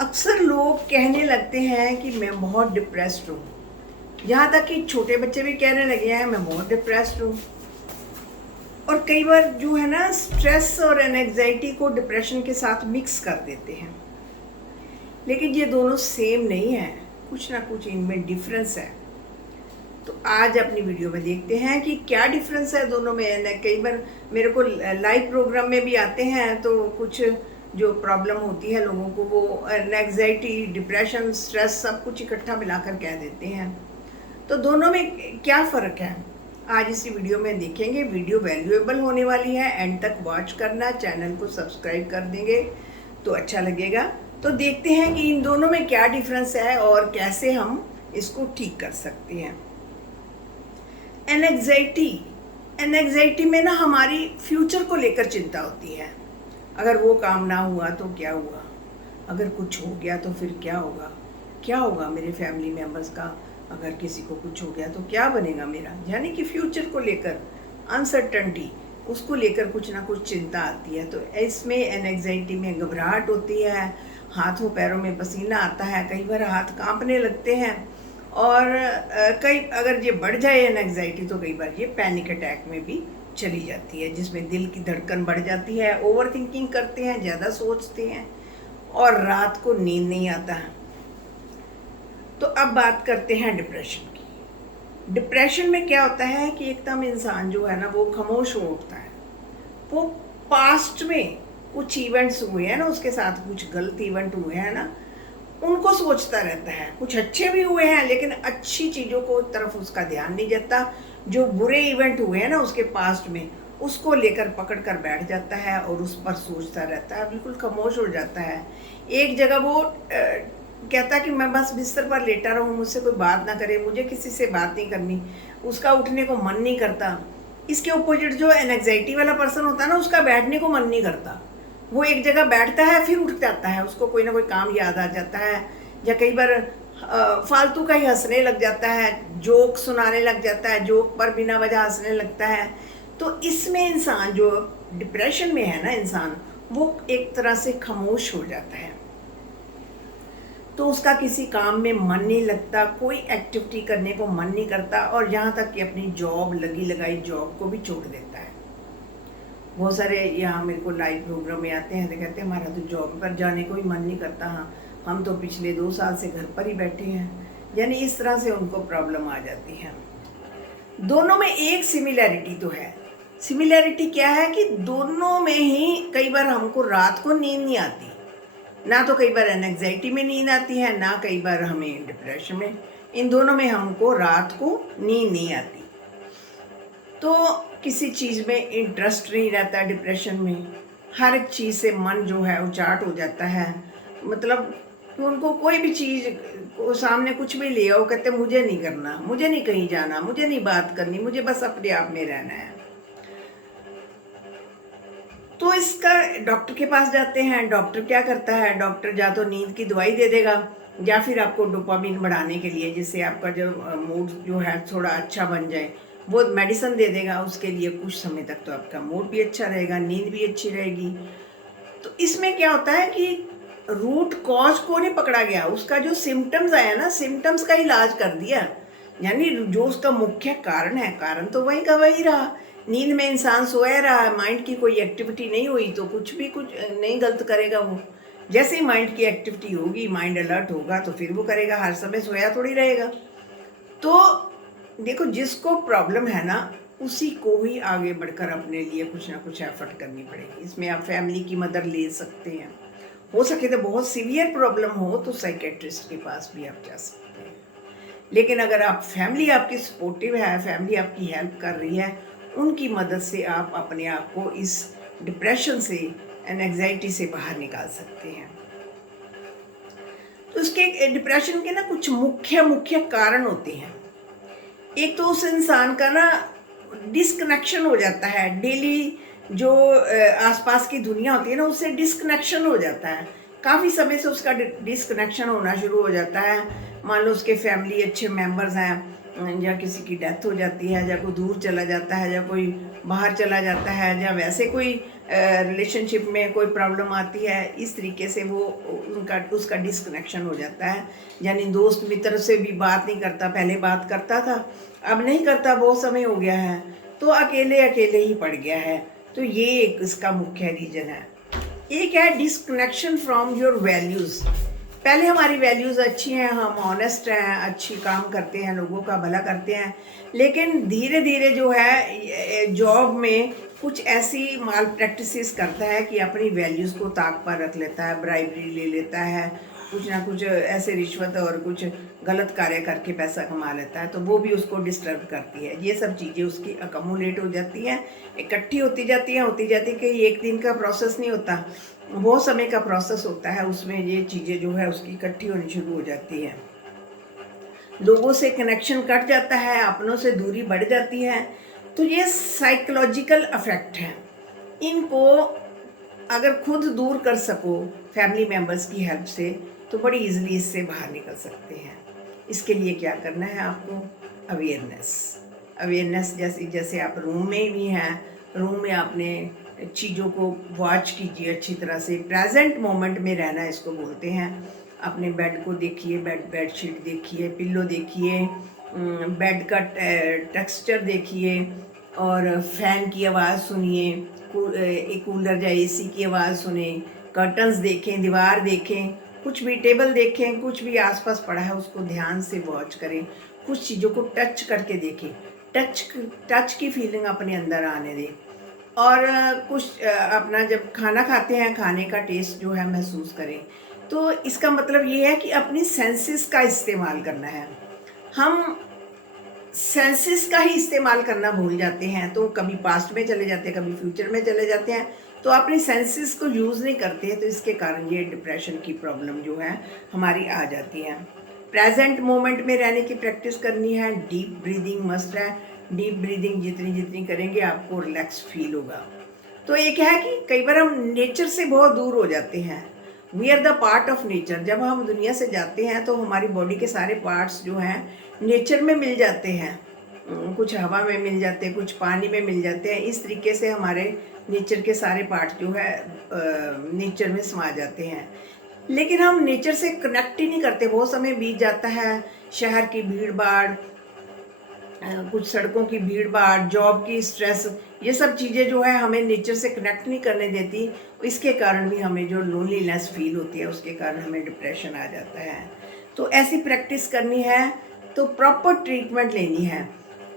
अक्सर लोग कहने लगते हैं कि मैं बहुत डिप्रेस्ड हूँ। यहाँ तक कि छोटे बच्चे भी कहने लगे हैं मैं बहुत डिप्रेस्ड हूँ। और कई बार जो है ना, स्ट्रेस और एंग्जाइटी को डिप्रेशन के साथ मिक्स कर देते हैं। लेकिन ये दोनों सेम नहीं है, कुछ ना कुछ इनमें डिफरेंस है। तो आज अपनी वीडियो में देखते हैं कि क्या डिफरेंस है दोनों में। कई बार मेरे को लाइव प्रोग्राम में भी आते हैं तो कुछ जो प्रॉब्लम होती है लोगों को, वो एंग्जाइटी, डिप्रेशन, स्ट्रेस सब कुछ इकट्ठा मिलाकर कह देते हैं। तो दोनों में क्या फ़र्क है, आज इसी वीडियो में देखेंगे। वीडियो वैल्यूएबल होने वाली है, एंड तक वॉच करना। चैनल को सब्सक्राइब कर देंगे तो अच्छा लगेगा। तो देखते हैं कि इन दोनों में क्या डिफरेंस है और कैसे हम इसको ठीक कर सकते हैं। एंग्जाइटी में ना हमारी फ्यूचर को लेकर चिंता होती है। अगर वो काम ना हुआ तो क्या हुआ, अगर कुछ हो गया तो फिर क्या होगा मेरे फैमिली मेम्बर्स का, अगर किसी को कुछ हो गया तो क्या बनेगा मेरा। यानी कि फ्यूचर को लेकर अनसर्टनिटी, उसको लेकर कुछ ना कुछ चिंता आती है। तो इसमें एंग्जाइटी में घबराहट होती है, हाथों पैरों में पसीना आता है, कई बार हाथ कांपने लगते हैं। और कई अगर ये बढ़ जाए एंग्जाइटी तो कई बार ये पैनिक अटैक में भी चली जाती है, जिसमें दिल की धड़कन बढ़ जाती है, ओवर थिंकिंग करते हैं, ज़्यादा सोचते हैं और रात को नींद नहीं आता है। तो अब बात करते हैं डिप्रेशन की। डिप्रेशन में क्या होता है कि एकदम इंसान जो है ना वो खामोश हो उठता है। वो पास्ट में कुछ इवेंट्स हुए हैं ना, उसके साथ कुछ गलत इवेंट हुए हैं ना, उनको सोचता रहता है। कुछ अच्छे भी हुए हैं लेकिन अच्छी चीज़ों को तरफ उसका ध्यान नहीं जाता। जो बुरे इवेंट हुए हैं ना उसके पास्ट में, उसको लेकर पकड़ कर बैठ जाता है और उस पर सोचता रहता है, बिल्कुल खामोश हो जाता है। एक जगह वो कहता है कि मैं बस बिस्तर पर लेटा रहूं, मुझसे कोई बात ना करे, मुझे किसी से बात नहीं करनी, उसका उठने को मन नहीं करता। इसके अपोजिट जो एंग्जाइटी वाला पर्सन होता है ना, उसका बैठने को मन नहीं करता। वो एक जगह बैठता है फिर उठ जाता है, उसको कोई ना कोई काम याद आ जाता है, या कई बार फालतू का ही हंसने लग जाता है, जोक सुनाने लग जाता है, जोक पर बिना वजह हंसने लगता है। तो इसमें इंसान जो डिप्रेशन में है ना, इंसान वो एक तरह से खामोश हो जाता है। तो उसका किसी काम में मन नहीं लगता, कोई एक्टिविटी करने को मन नहीं करता, और यहाँ तक कि अपनी जॉब, लगी लगाई जॉब को भी छोड़ देता है। बहुत सारे यहाँ मेरे को लाइव प्रोग्राम में आते हैं तो कहते हैं हमारा तो जॉब पर जाने को ही मन नहीं करता, हाँ हम तो पिछले 2 साल से घर पर ही बैठे हैं। यानी इस तरह से उनको प्रॉब्लम आ जाती है। दोनों में एक सिमिलैरिटी तो है। सिमिलैरिटी क्या है कि दोनों में ही कई बार हमको रात को नींद नहीं आती, ना तो कई बार एंग्जाइटी में नींद आती है, ना कई बार हमें डिप्रेशन में। इन दोनों में हमको रात को नींद नहीं आती। तो किसी चीज़ में इंटरेस्ट नहीं रहता डिप्रेशन में। हर एक चीज़ से मन जो है उचाट हो जाता है। मतलब कि उनको कोई भी चीज़ को सामने कुछ भी ले आओ, कहते मुझे नहीं करना, मुझे नहीं कहीं जाना, मुझे नहीं बात करनी, मुझे बस अपने आप में रहना है। तो इसका डॉक्टर के पास जाते हैं। डॉक्टर क्या करता है, डॉक्टर या तो नींद की दवाई दे देगा या फिर आपको डोपामिन बढ़ाने के लिए, जिससे आपका जो मूड जो है थोड़ा अच्छा बन जाए, वो मेडिसिन दे देगा। उसके लिए कुछ समय तक तो आपका मूड भी अच्छा रहेगा, नींद भी अच्छी रहेगी। तो इसमें क्या होता है कि रूट कॉज को नहीं पकड़ा गया, उसका जो सिम्टम्स आया ना, सिम्टम्स का इलाज कर दिया। यानी जो उसका मुख्य कारण है, कारण तो वही का वही रहा। नींद में इंसान सोया रहा, माइंड की कोई एक्टिविटी नहीं हुई तो कुछ नहीं गलत करेगा वो। जैसे ही माइंड की एक्टिविटी होगी, माइंड अलर्ट होगा तो फिर वो करेगा, हर समय सोया थोड़ी रहेगा। तो देखो, जिसको प्रॉब्लम है ना उसी को ही आगे बढ़कर अपने लिए कुछ ना कुछ एफर्ट करनी पड़ेगी। इसमें आप फैमिली की मदद ले सकते हैं। हो सके तो बहुत सीवियर प्रॉब्लम हो तो साइकेट्रिस्ट के पास भी आप जा सकते हैं। लेकिन अगर आप फैमिली आपकी सपोर्टिव है, फैमिली आपकी हेल्प कर रही है, उनकी मदद से आप अपने आप को इस डिप्रेशन से, एंग्जाइटी से बाहर निकाल सकते हैं। तो इसके डिप्रेशन के ना कुछ मुख्य कारण होते हैं। एक तो उस इंसान का ना डिस्कनेक्शन हो जाता है, डेली जो आसपास की दुनिया होती है ना उससे डिस्कनेक्शन हो जाता है। काफ़ी समय से उसका डिस्कनेक्शन होना शुरू हो जाता है। मान लो उसके फैमिली अच्छे मेंबर्स हैं, या किसी की डेथ हो जाती है, या कोई दूर चला जाता है, या कोई बाहर चला जाता है, या वैसे कोई रिलेशनशिप में कोई प्रॉब्लम आती है, इस तरीके से वो उसका डिस्कनेक्शन हो जाता है। यानी दोस्त मित्र से भी बात नहीं करता, पहले बात करता था, अब नहीं करता, बहुत समय हो गया है, तो अकेले अकेले ही पड़ गया है। तो ये एक इसका मुख्य रीज़न है। एक है डिस्कनेक्शन फ्रॉम योर वैल्यूज़। पहले हमारी वैल्यूज़ अच्छी हैं, हम ऑनेस्ट हैं, अच्छी काम करते हैं, लोगों का भला करते हैं, लेकिन धीरे धीरे जो है जॉब में कुछ ऐसी माल प्रैक्टिसेस करता है कि अपनी वैल्यूज़ को ताक पर रख लेता है, ब्राइबरी ले लेता है, कुछ ना कुछ ऐसे रिश्वत और कुछ गलत कार्य करके पैसा कमा लेता है, तो वो भी उसको डिस्टर्ब करती है। ये सब चीज़ें उसकी अकमुलेट हो जाती हैं, इकट्ठी होती जाती हैं कि एक दिन का प्रोसेस नहीं होता, बहुत समय का प्रोसेस होता है। उसमें ये चीज़ें जो है उसकी इकट्ठी होनी शुरू हो जाती है, लोगों से कनेक्शन कट जाता है, अपनों से दूरी बढ़ जाती है। तो ये साइकोलॉजिकल अफेक्ट है। इनको अगर खुद दूर कर सको फैमिली मेम्बर्स की हेल्प से, तो बड़ी इजीली इससे बाहर निकल सकते हैं। इसके लिए क्या करना है आपको? अवेयरनेस जैसे आप रूम में भी हैं, रूम में आपने चीज़ों को वॉच कीजिए अच्छी तरह से, प्रेजेंट मोमेंट में रहना इसको बोलते हैं। अपने बेड को देखिए, बेडशीट देखिए, पिल्लो देखिए, बेड का टेक्सचर देखिए, और फैन की आवाज़ सुनिए, एक कूलर या एसी की आवाज़ सुने, कर्टन्स देखें, दीवार देखें, कुछ भी टेबल देखें, कुछ भी आसपास पड़ा है उसको ध्यान से वॉच करें, कुछ चीज़ों को टच करके देखें, टच की फीलिंग अपने अंदर आने दें, और कुछ अपना जब खाना खाते हैं खाने का टेस्ट जो है महसूस करें। तो इसका मतलब ये है कि अपनी सेंसेस का इस्तेमाल करना है। हम सेंसेस का ही इस्तेमाल करना भूल जाते हैं, तो कभी पास्ट में चले जाते हैं, कभी फ्यूचर में चले जाते हैं, तो अपनी सेंसेस को यूज़ नहीं करते हैं, तो इसके कारण ये डिप्रेशन की प्रॉब्लम जो है हमारी आ जाती है। प्रेजेंट मोमेंट में रहने की प्रैक्टिस करनी है, डीप ब्रीदिंग मस्ट है। डीप ब्रीदिंग जितनी करेंगे आपको रिलैक्स फील होगा। तो एक है कि कई बार हम नेचर से बहुत दूर हो जाते हैं, we are the part of nature. जब हम दुनिया से जाते हैं तो हमारी बॉडी के सारे पार्ट्स जो हैं नेचर में मिल जाते हैं, कुछ हवा में मिल जाते हैं, कुछ पानी में मिल जाते हैं। इस तरीके से हमारे नेचर के सारे पार्ट जो है नेचर में समा जाते हैं, लेकिन हम नेचर से कनेक्ट ही नहीं करते। बहुत समय बीत जाता है, शहर की भीड़ भाड़, कुछ सड़कों की भीड़ भाड़, जॉब की स्ट्रेस, ये सब चीज़ें जो है हमें नेचर से कनेक्ट नहीं करने देती। इसके कारण भी हमें जो लोनलीनेस फील होती है, उसके कारण हमें डिप्रेशन आ जाता है। तो ऐसी प्रैक्टिस करनी है, तो प्रॉपर ट्रीटमेंट लेनी है।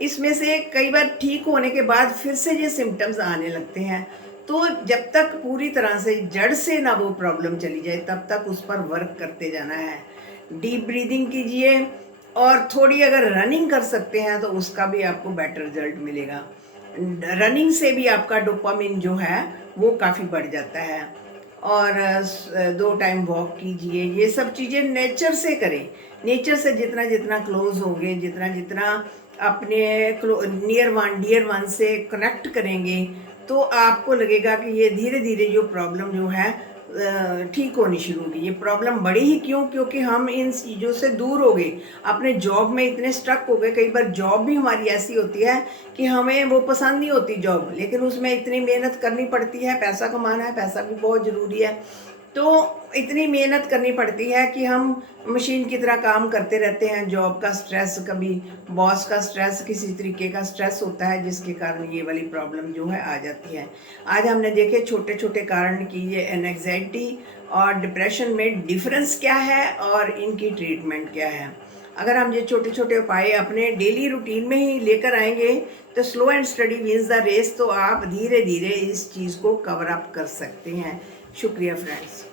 इसमें से कई बार ठीक होने के बाद फिर से ये सिम्टम्स आने लगते हैं, तो जब तक पूरी तरह से जड़ से ना वो प्रॉब्लम चली जाए तब तक उस पर वर्क करते जाना है। डीप ब्रीदिंग कीजिए, और थोड़ी अगर रनिंग कर सकते हैं तो उसका भी आपको बेटर रिजल्ट मिलेगा। रनिंग से भी आपका डोपामिन जो है वो काफ़ी बढ़ जाता है। और 2 टाइम वॉक कीजिए, ये सब चीज़ें नेचर से करें। नेचर से जितना जितना क्लोज होंगे, जितना जितना अपने डियर वन से कनेक्ट करेंगे, तो आपको लगेगा कि ये धीरे धीरे जो प्रॉब्लम जो है ठीक होनी शुरू होगी। ये प्रॉब्लम बढ़ी ही क्यों? क्योंकि हम इन चीज़ों से दूर हो गए, अपने जॉब में इतने स्ट्रक हो गए। कई बार जॉब भी हमारी ऐसी होती है कि हमें वो पसंद नहीं होती जॉब, लेकिन उसमें इतनी मेहनत करनी पड़ती है, पैसा कमाना है, पैसा भी बहुत ज़रूरी है, तो इतनी मेहनत करनी पड़ती है कि हम मशीन की तरह काम करते रहते हैं। जॉब का स्ट्रेस, कभी बॉस का स्ट्रेस, किसी तरीके का स्ट्रेस होता है, जिसके कारण ये वाली प्रॉब्लम जो है आ जाती है। आज हमने देखे छोटे छोटे कारण कि ये एंग्जाइटी और डिप्रेशन में डिफरेंस क्या है और इनकी ट्रीटमेंट क्या है। अगर हम ये छोटे छोटे उपाय अपने डेली रूटीन में ही लेकर आएंगे, तो slow and steady wins the race, तो आप धीरे धीरे इस चीज़ को कवर अप कर सकते हैं। शुक्रिया फ्रेंड्स।